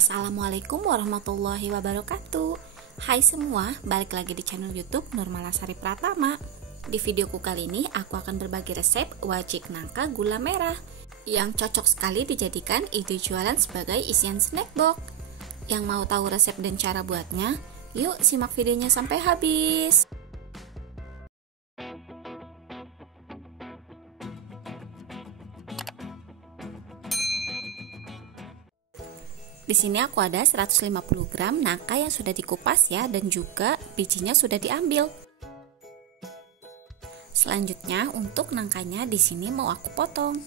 Assalamualaikum warahmatullahi wabarakatuh. Hai semua, balik lagi di channel YouTube Nurmalasari Pratama. Di videoku kali ini aku akan berbagi resep wajik nangka gula merah yang cocok sekali dijadikan ide jualan sebagai isian snack box. Yang mau tahu resep dan cara buatnya? Yuk simak videonya sampai habis. Di sini aku ada 150 gram nangka yang sudah dikupas ya, dan juga bijinya sudah diambil. Selanjutnya untuk nangkanya di sini mau aku potong.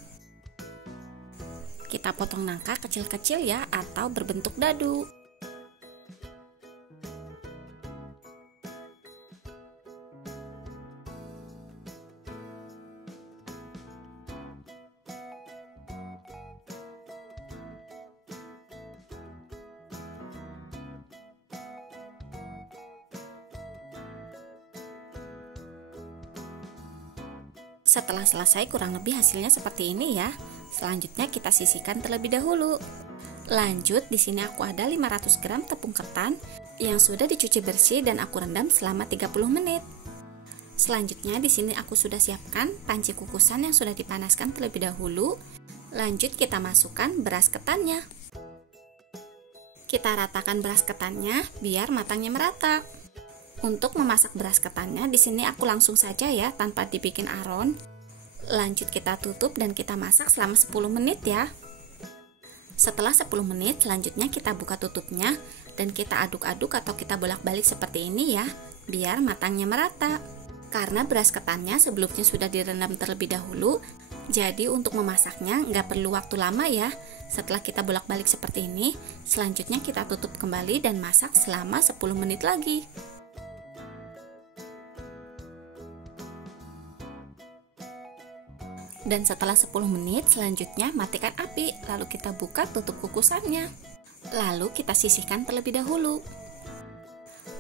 Kita potong nangka kecil-kecil ya, atau berbentuk dadu. Setelah selesai kurang lebih hasilnya seperti ini ya. Selanjutnya kita sisihkan terlebih dahulu. Lanjut di sini aku ada 500 gram tepung ketan yang sudah dicuci bersih dan aku rendam selama 30 menit. Selanjutnya di sini aku sudah siapkan panci kukusan yang sudah dipanaskan terlebih dahulu. Lanjut kita masukkan beras ketannya. Kita ratakan beras ketannya biar matangnya merata. Untuk memasak beras ketannya di sini aku langsung saja ya, tanpa dibikin aron. Lanjut kita tutup dan kita masak selama 10 menit ya. Setelah 10 menit selanjutnya kita buka tutupnya dan kita aduk-aduk atau kita bolak-balik seperti ini ya, biar matangnya merata. Karena beras ketannya sebelumnya sudah direndam terlebih dahulu, jadi untuk memasaknya nggak perlu waktu lama ya. Setelah kita bolak-balik seperti ini, selanjutnya kita tutup kembali dan masak selama 10 menit lagi. Dan setelah 10 menit selanjutnya matikan api, lalu kita buka tutup kukusannya. Lalu kita sisihkan terlebih dahulu.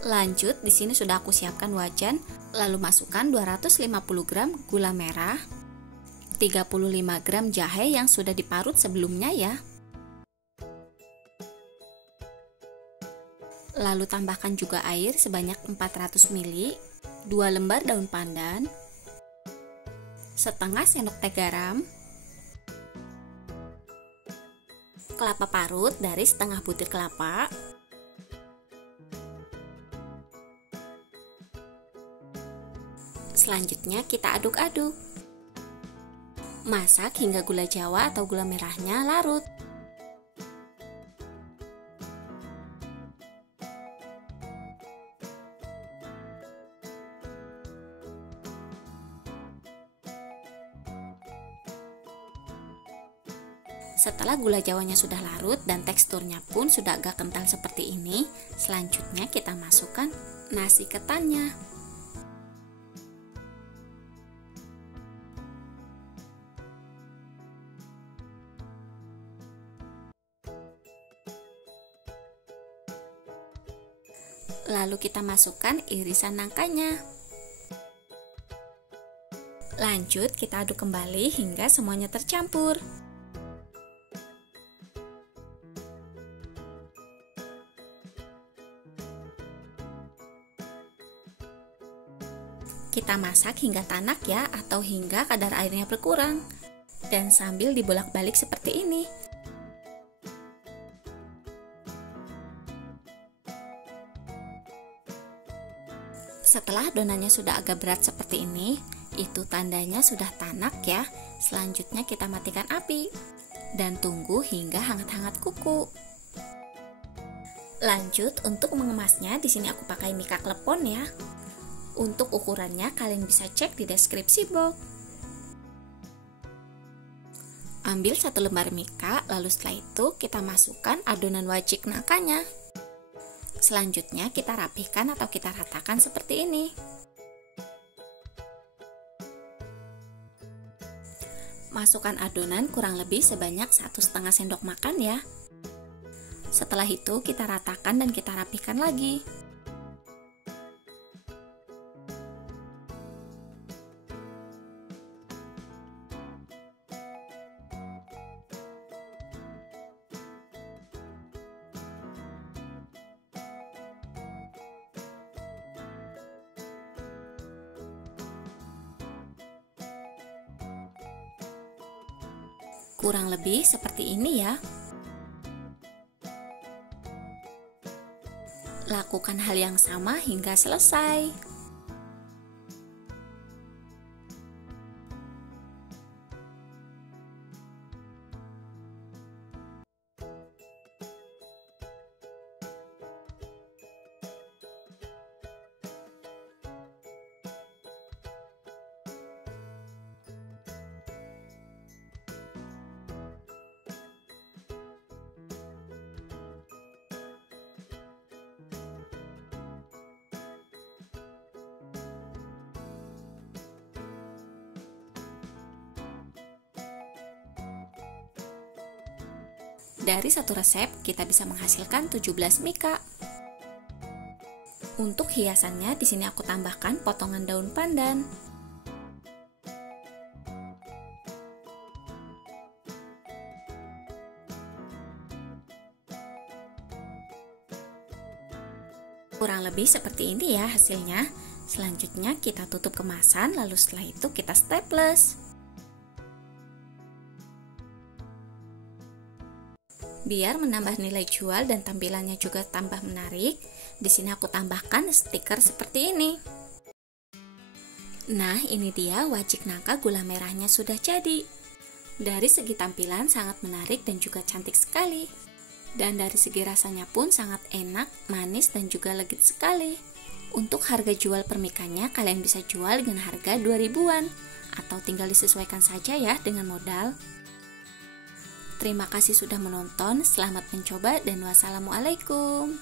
Lanjut di sini sudah aku siapkan wajan, lalu masukkan 250 gram gula merah, 35 gram jahe yang sudah diparut sebelumnya ya. Lalu tambahkan juga air sebanyak 400 ml, 2 lembar daun pandan, setengah sendok teh garam, kelapa parut dari setengah butir kelapa, selanjutnya kita aduk-aduk. Masak hingga gula jawa atau gula merahnya larut. Setelah gula jawanya sudah larut dan teksturnya pun sudah agak kental seperti ini, selanjutnya kita masukkan nasi ketannya. Lalu kita masukkan irisan nangkanya. Lanjut kita aduk kembali hingga semuanya tercampur. Kita masak hingga tanak ya, atau hingga kadar airnya berkurang. Dan sambil dibolak-balik seperti ini. Setelah adonannya sudah agak berat seperti ini, itu tandanya sudah tanak ya. Selanjutnya kita matikan api dan tunggu hingga hangat-hangat kuku. Lanjut untuk mengemasnya, di sini aku pakai mika klepon ya. Untuk ukurannya kalian bisa cek di deskripsi box. Ambil 1 lembar mika, lalu setelah itu kita masukkan adonan wajik nangkanya. Selanjutnya kita rapihkan atau kita ratakan seperti ini. Masukkan adonan kurang lebih sebanyak 1,5 sendok makan ya. Setelah itu kita ratakan dan kita rapihkan lagi. Kurang lebih seperti ini ya. Lakukan hal yang sama hingga selesai. Dari satu resep, kita bisa menghasilkan 17 mika. Untuk hiasannya, di sini aku tambahkan potongan daun pandan. Kurang lebih seperti ini ya hasilnya. Selanjutnya kita tutup kemasan, lalu setelah itu kita staples. Biar menambah nilai jual dan tampilannya juga tambah menarik, di sini aku tambahkan stiker seperti ini. Nah, ini dia wajik nangka gula merahnya sudah jadi. Dari segi tampilan sangat menarik dan juga cantik sekali. Dan dari segi rasanya pun sangat enak, manis dan juga legit sekali. Untuk harga jual per mikanya kalian bisa jual dengan harga 2.000-an atau tinggal disesuaikan saja ya dengan modal. Terima kasih sudah menonton, selamat mencoba dan wassalamualaikum.